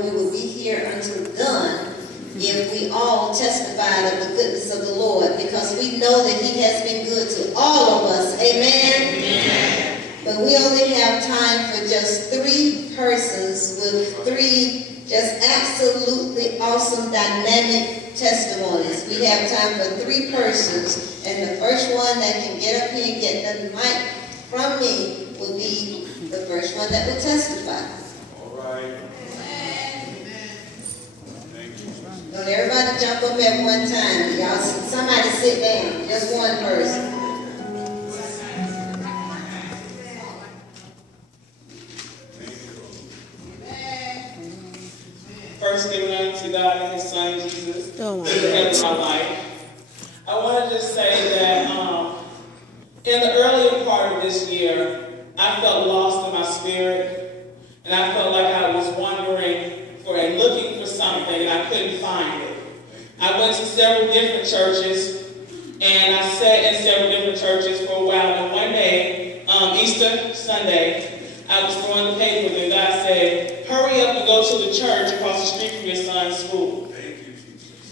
know we will be here until done if we all testified of the goodness of the Lord, because we know that he has been good to all of us. Amen? Amen. But we only have time for just 3 persons with 3 just absolutely awesome dynamic testimonies. We have time for 3 persons, and the first one that can get up here and get the mic from me will be the first one that will testify. All right. Don't everybody jump up at one time. Y'all, somebody sit down. Just one person. First, giving honor to God and His Son Jesus, who is the head of my life. I want to just say that in the earlier part of this year, I felt lost in my spirit, and I felt like I was wandering and looking for something, and I couldn't find it. I went to several different churches, and I sat in several different churches for a while. And one day, Easter Sunday, I was throwing the papers, and God said, "Hurry up and go to the church across the street from your son's school."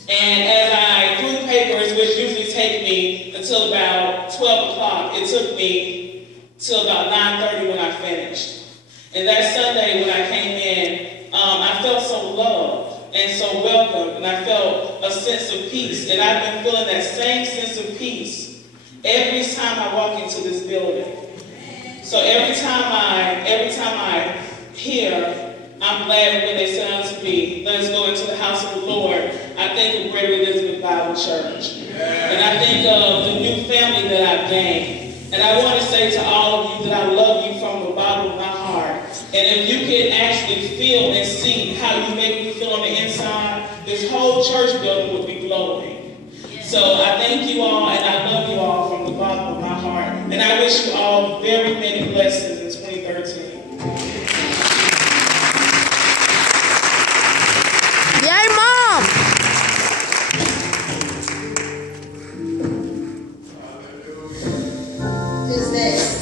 And as I threw the papers, which usually take me until about 12 o'clock, it took me till about 9:30 when I finished. And that Sunday when I came in, I felt so loved and so welcomed, and I felt a sense of peace. And I've been feeling that same sense of peace every time I walk into this building. So every time I hear, I'm glad when they say unto me, "Let's go into the house of the Lord," I think of Greater Elizabeth Bible Church. And I think of the new family that I've gained. And I want to say to all of you that I love you from the bottom of my heart. And if you can actually feel and see how you make me feel on the inside, this whole church building would be glowing. So I thank you all, and I love you all from the bottom of my heart. And I wish you all very many blessings in 2013. Yay, Mom! Who's next?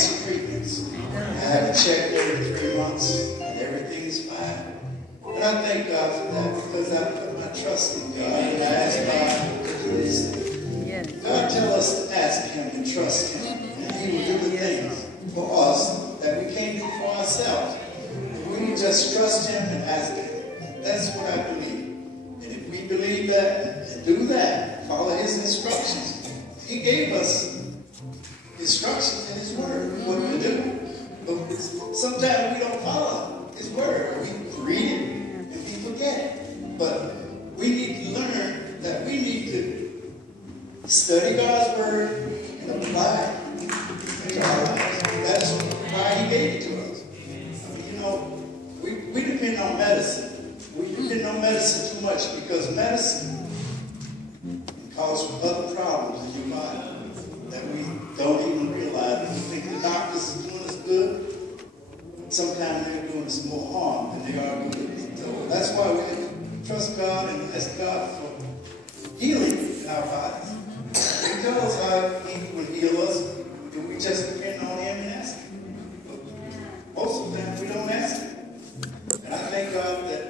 cancer treatments. I have a check every 3 months, and everything is fine. And I thank God for that, because I put my trust in God, and I ask God to do these things. God tells us to ask Him and trust Him, and He will do the things for us that we can't do for ourselves. If we just trust Him and ask Him, that's what I believe. And if we believe that and do that, follow His instructions. He gave us instructions in His Word, what to do. But sometimes we don't follow His Word. We read it and we forget it. But we need to learn that we need to study God's Word and apply it to our lives. That's why He gave it to us. I mean, you know, we depend on medicine. We depend on medicine too much, because medicine can cause other problems in your body that we don't even realize. We think the doctors are doing us good. Sometimes they're doing us more harm than they are good. So that's why we can trust God and ask God for healing in our bodies. He tells us how He will heal us, and we just depend on Him and ask Him. But most of the time we don't ask Him. And I thank God that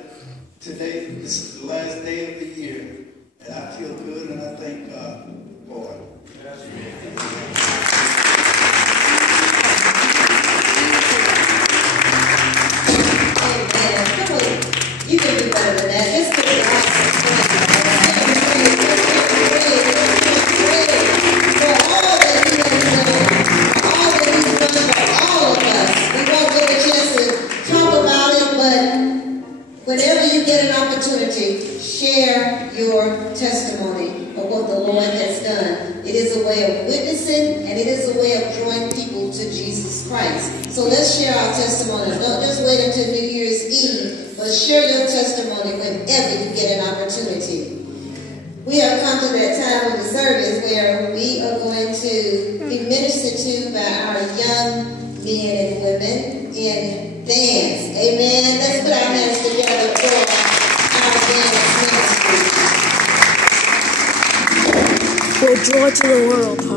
today, this is the last day of the year, and I feel good, and I thank God for it. Amen. Come on. You can do better than that. Let's give it out. For all that He has done, all that He's done for all of us. We won't get a chance to talk about it, but whenever you get an opportunity, share your testimony of what the Lord has done. It is a way of witnessing, and it is a way of drawing people to Jesus Christ. So let's share our testimony. Don't just wait until New Year's Eve, but share your testimony whenever you get an opportunity. We have come to that time of the service where we are going to be ministered to by our young men and women in dance. Amen. Let's put our hands together for our dance ministry. For joy to the world.